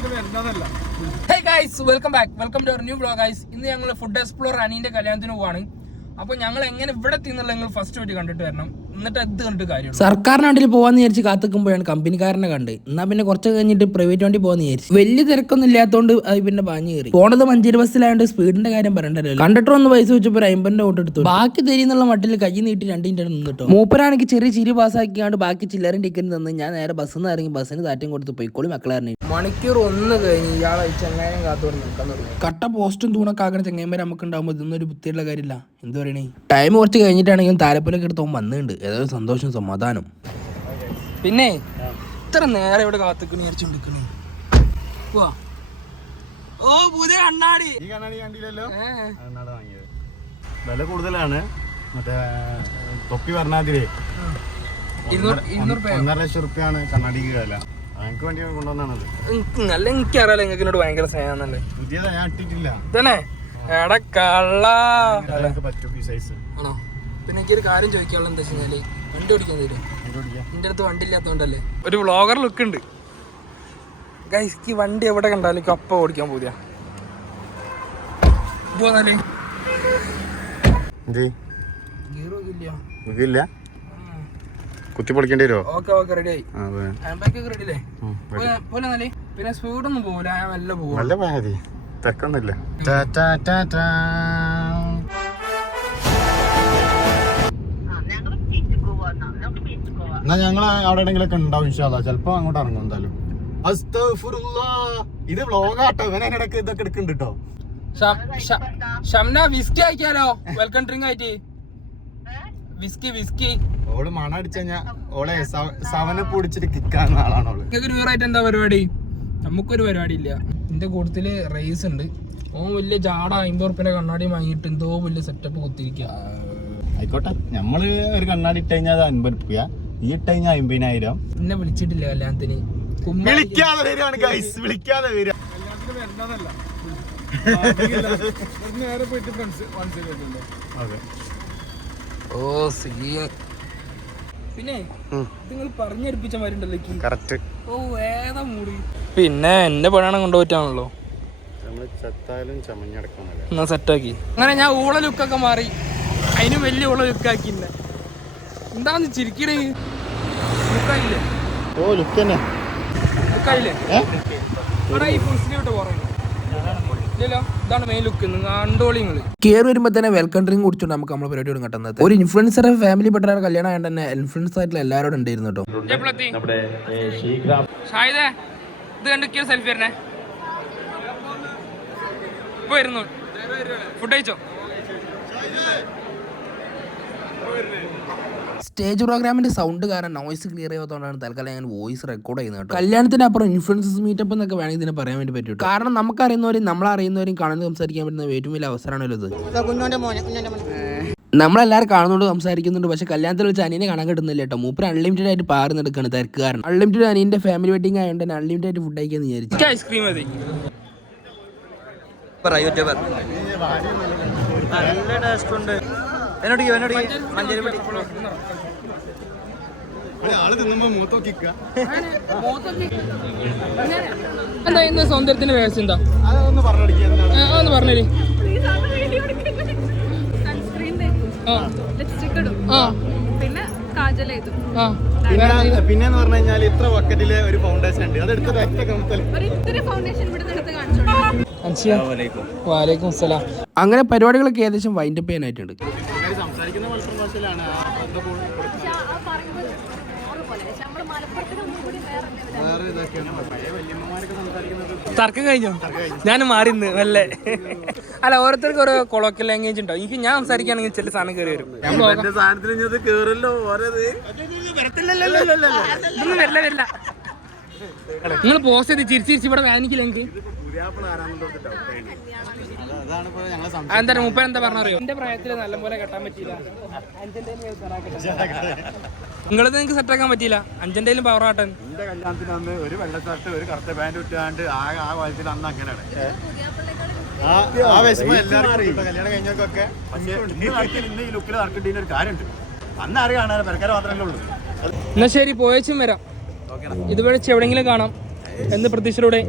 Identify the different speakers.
Speaker 1: Hey guys welcome back welcome to new blog guys ഇന്ന് ഞങ്ങൾ food explore അനീന്റെ കല്യാണത്തിന് പോവാണ്. അപ്പോൾ ഞങ്ങൾ എങ്ങനെ ഇവിടെ തിന്നുള്ള നിങ്ങൾ ഫസ്റ്റ് പോയിട്ട് കണ്ടിട്ട് വരണം. എന്നിട്ട് അത് കണ്ടിട്ട് കാര്യം
Speaker 2: സർക്കാരിന് വണ്ടിയിൽ പോകാന്ന് വിചാരിച്ച് കാത്തുക്കുമ്പോഴാണ് കമ്പനിക്കാരനെ കണ്ട്. എന്നാ പിന്നെ കുറച്ച് കഴിഞ്ഞിട്ട് പ്രൈവറ്റ് വണ്ടി പോകാന്ന് വിചാരിച്ചു. വലിയ തിരക്കൊന്നും ഇല്ലാത്തതുകൊണ്ട് അത് പിന്നെ പാഞ്ഞു കയറി. പോണത് മഞ്ചേരി ബസ്സിലായതുകൊണ്ട് സ്പീഡിന്റെ കാര്യം പറയണ്ടല്ലോ. കണ്ടക്ടർ ഒന്ന് പൈസ വെച്ചപ്പോൾ ഒരു അമ്പതിന്റെ ഓട്ട് എടുത്തു. ബാക്കി തരിന്നുള്ള മട്ടിൽ കൈ നീട്ടി രണ്ടിന്റെ നിന്നിട്ടോ. മൂപ്പരാണെങ്കിൽ ചെറിയ ചിരി പാസ്സാക്കിയാണ്ട് ബാക്കി ചില്ലറും ടിക്കറ്റ് തന്ന് ഞാൻ നേരെ ബസ്സിൽ നിന്ന് ഇറങ്ങി ബസ്സിന് താറ്റം കൊടുത്ത് പോയിക്കോളി മക്കളെ
Speaker 1: മണിക്കൂർ ഒന്ന് കഴിഞ്ഞ് ഇയാളെ ചെങ്ങാനും കാത്തോടെ നിൽക്കാൻ തുടങ്ങി.
Speaker 2: കട്ട പോസ്റ്റും തൂണൊക്കെ ആക്കണ നമുക്ക് ഉണ്ടാകുമ്പോൾ ഇതൊന്നും ഒരു ബുദ്ധിയുള്ള കാര്യമില്ല എന്ത് പറയണേ? ടൈം കുറച്ച് കഴിഞ്ഞിട്ടാണെങ്കിലും താലപ്പൊലൊക്കെ എടുത്തോ വന്നിട്ടുണ്ട്. ഏതായാലും സന്തോഷം സമാധാനം
Speaker 1: പിന്നെ ഇത്ര നേരം ഇവിടെ കാത്തിക്കണി വിചാരിച്ചോണ്ടിരിക്കണേ പോവാ ഓ പുതിയ കണ്ണാടി.
Speaker 3: ഈ കണ്ണാടി കണ്ടില്ലല്ലോ?
Speaker 1: ഏ.
Speaker 3: കണ്ണാടി വാങ്ങിയത്? വില കൂടുതലാണ്. മറ്റേ തൊപ്പി പറഞ്ഞാതിരി. ഒന്നര ലക്ഷം റുപ്യാണ് കണ്ണാടിക്ക് വില. എനിക്ക് വേണ്ടി കൊണ്ടുവന്നാണത്
Speaker 1: എനിക്ക് നല്ല എനിക്കറിയാലോ നിങ്ങൾക്ക് എന്നോട് ഭയങ്കര സ്നേഹമെന്നല്ലേ
Speaker 3: പുതിയതാ ഞാൻ ഇട്ടിട്ടില്ല.
Speaker 1: തന്നെ എടാ കള്ള.
Speaker 3: എനിക്ക് പറ്റും ഈ സൈസ്
Speaker 1: ആണോ? പിന്നെ എനിക്കൊരു കാര്യം ചോദിക്കാനുള്ള എന്താ വെച്ചാൽ വണ്ടി ഓടിക്കാൻ തരും
Speaker 3: എന്റെ
Speaker 1: എന്റെ അടുത്ത് വണ്ടി ഇല്ലാത്തതുകൊണ്ടല്ലേ ഒരു വ്ളോഗർ ലുക്ക് ഉണ്ട്. ഗൈസ്ക്ക് വണ്ടി എവിടെ കണ്ടാലും കപ്പ ഓടിക്കാൻ പോതിയാ. പോന്നാലേ.
Speaker 3: ഇതില്ല കുത്തി പൊളിക്കേണ്ടി വരുമോ
Speaker 1: ഓക്കെ ഓക്കെ റെഡി ആയി.
Speaker 3: എന്നാ ഞങ്ങൾ അവിടെ എവിടെയെങ്കിലൊക്കെ ഉണ്ടാവും ഇൻഷാല്ല ചിലപ്പോ അങ്ങോട്ട് ഇറങ്ങും എന്തായാലും. ഇത് വ്ലോഗാട്ടോ ഇവനെ ഇടയ്ക്ക് ഇതൊക്കെ എടുക്കുന്നുണ്ട് കേട്ടോ
Speaker 1: ഷംന വിസ്കി ആക്കിയാലോ വെൽക്കം ഡ്രിങ്ക് ആയിട്ട്. Whisky whisky.
Speaker 3: ഓൾ മണ അടിച്ചു കഴിഞ്ഞാ ഓളെ സവനെ പൊടിച്ചിട്ട് കിക്കാവുന്ന ആളാണ് ഓൾ.
Speaker 1: നിങ്ങൾക്ക് എന്താ പരിപാടി? നമുക്കൊരു പരിപാടി ഇല്ല. എന്റെ കൂട്ടത്തിൽ റേസ് ഉണ്ട്. ഓ വലിയ ജാട അമ്പത് റുപ്യന്റെ കണ്ണാടി വാങ്ങിയിട്ട് എന്തോ വലിയ സെറ്റപ്പ് കുത്തിരിക്കുക
Speaker 3: ആയിക്കോട്ടെ. നമ്മൾ ഒരു കണ്ണാടി ഇട്ട് കഴിഞ്ഞാൽ അത് അൻപത് ഈ ടൈം അമ്പതിനായിരം.
Speaker 1: എന്നെ വിളിച്ചിട്ടില്ല കല്യാണത്തിന്.
Speaker 3: വിളിക്കാതെ വരികയാണ് ഗൈസ് വിളിക്കാതെ വരിക.
Speaker 1: ഓ സീൻ പിന്നെ നിങ്ങൾ പറഞ്ഞടിപ്പിച്ച മാരുണ്ടല്ലോ എനിക്ക്.
Speaker 3: കറക്റ്റ്
Speaker 1: ഓ ഏതാ മൂടി. പിന്നെ എന്റെ പണിയാണ് കൊണ്ടുപോയിട്ടാണല്ലോ. എന്നാ സെറ്റാക്കി അങ്ങനെ ഞാൻ ഊള ലുക്കൊക്കെ മാറി. അതിനും വലിയ ഊള ലുക്കാക്കി എന്നെ എന്താന്ന് ചിരിക്കണേ? ലുക്കായില്ലേ?
Speaker 3: ഓ ലുക്ക് തന്നെ
Speaker 1: ലുക്കായില്ലേ ഇവിടെ ഈ ഫുൾ സ്ലീവ് ഇട്ട് പോറേ. ഇതാണ് മെയിൻ ലുക്ക് നിങ്ങൾ കണ്ടോളി നിങ്ങൾ
Speaker 2: കയറി വരുമ്പോൾ തന്നെ വെൽക്കം ഡ്രിങ്ക് കുടിച്ചോണ്ട് നമുക്ക് നമ്മളെ പരിപാടി തുടങ്ങി ഒരു ഇൻഫ്ലുവൻസറെ ഫാമിലി പെട്ട കല്യാണം ആയതുകൊണ്ട് തന്നെ ഇൻഫ്ലുവൻസ് ആയിട്ടുള്ള എല്ലാവരോടും ഉണ്ടായിരുന്നു കേട്ടോ.
Speaker 1: ഇത് കണ്ടു സെൽഫി വരണേ. ഇപ്പൊ വരുന്നു ഫുഡ് കഴിച്ചോ?
Speaker 2: സ്റ്റേജ് പ്രോഗ്രാമിന്റെ സൗണ്ട് കാരണം നോയ്സ് ക്ലിയർ ചെയ്യാത്തതുകൊണ്ടാണ് തൽക്കാലം ഞാൻ വോയിസ് റെക്കോർഡ് ചെയ്യുന്നത് കേട്ടോ. കല്യാണത്തിന് അപ്പുറം ഇൻഫ്ലുവൻസസ് മീറ്റപ്പ് എന്നൊക്കെ വേണമെങ്കിൽ ഇതിനെ പറയാൻ വേണ്ടി പറ്റും. കാരണം നമുക്ക് അറിയുന്നവരും നമ്മളറിയുന്നവരും കാണുന്ന സംസാരിക്കാൻ പറ്റുന്ന ഏറ്റവും വലിയ അവസരമാണല്ലോ ഇത് നമ്മളെല്ലാവരും കാണുന്നുണ്ട് സംസാരിക്കുന്നുണ്ട് പക്ഷെ കല്യാണത്തിൽ വെച്ച് അനിയനെ കാണാൻ കിട്ടുന്നില്ല കേട്ടോ. മൂപ്പർ അൺലിമിറ്റഡ് ആയിട്ട് പാറി നടക്കുകയാണ് തിരക്ക് കാരണം. അൺലിമിറ്റഡ് അനിയന്റെ ഫാമിലി വെഡിങ് ആയതുകൊണ്ട് തന്നെ അൺലിമിറ്റഡ് ആയിട്ട് ഫുഡ് കഴിക്കാന്ന് വിചാരിച്ചു.
Speaker 1: ഐസ്ക്രീം മതി.
Speaker 3: ആൾ തിന്നുമ്പോ മഞ്ചേരി കിക്ക
Speaker 1: എന്താ ഇന്ന് സൗന്ദര്യത്തിന്റെ വ്യവസ്ഥ എന്താ?
Speaker 3: അതൊന്ന് പറഞ്ഞടിക്കുക
Speaker 1: ആ, ഒന്ന് പറഞ്ഞേരി
Speaker 4: പിന്നെ കാജൽ ചെയ്തു
Speaker 3: പിന്നെ എന്ന് പറഞ്ഞു കഴിഞ്ഞാൽ ഇത്ര വക്കറ്റിൽ ഒരു ഫൗണ്ടേഷൻ ഉണ്ട്. അത് എടുത്തത് ഒറ്റ
Speaker 1: സലാം
Speaker 2: അങ്ങനെ പരിപാടികളൊക്കെ ഏകദേശം വൈൻഡപ്പ് ചെയ്യാനായിട്ടുണ്ട്.
Speaker 3: സംസാരിക്കുന്ന മലപ്പുറം ഭാഷയിലാണ്
Speaker 1: തർക്കം കഴിഞ്ഞോ? ഞാൻ മാറി അല്ലേ അല്ല ഓരോരുത്തർക്ക് ഓരോ കൊളോക്കൽ ലാംഗ്വേജ് ഉണ്ടാവും എനിക്ക് ഞാൻ സംസാരിക്കുകയാണെങ്കിൽ ചില സാധനം കയറി വരും. വരില്ല വരില്ല. നിങ്ങൾ പോസ്റ്റ് ചെയ്ത് ചിരിച്ച് ചിരിച്ച് ഇവിടെ വേദനിക്കില്ല നിങ്ങൾക്ക് എന്താ മുപ്പൻ എന്താ പറഞ്ഞറിയോ എന്റെ പ്രായത്തിൽ നല്ലപോലെ കെട്ടാൻ പറ്റിയില്ല. നിങ്ങളത് നിങ്ങൾക്ക് സെറ്റ് ആക്കാൻ പറ്റിയില്ല. അഞ്ചെന്തേലും പവർ ആട്ടൻ.
Speaker 3: എന്റെ കല്യാണത്തിന് അന്ന് ഒരു വെള്ള ഷർട്ട് ഒരു കറുത്ത പാന്റ് ഇട്ടാണ്ട് ആ ആ വയസ്സിൽ അന്ന് അങ്ങനെയാണ്. ആ ആ വിഷമം എല്ലാവർക്കും. കല്യാണം കഴിഞ്ഞവർക്കൊക്കെ. പക്ഷേ ഇന്ന് ഈ ലുക്കിൽ നടക്കേണ്ടതിന് ഒരു കാര്യമുണ്ട്. അന്ന് ആരും കാണാൻ പെരക്കാരെ മാത്രമല്ലേ ഉള്ളൂ.
Speaker 1: എന്നാ ശരി പോയച്ചും വരാം. ഇതുവഴി എവിടെയെങ്കിലും കാണാം
Speaker 3: എന്ന് പ്രതീക്ഷയിലൂടെ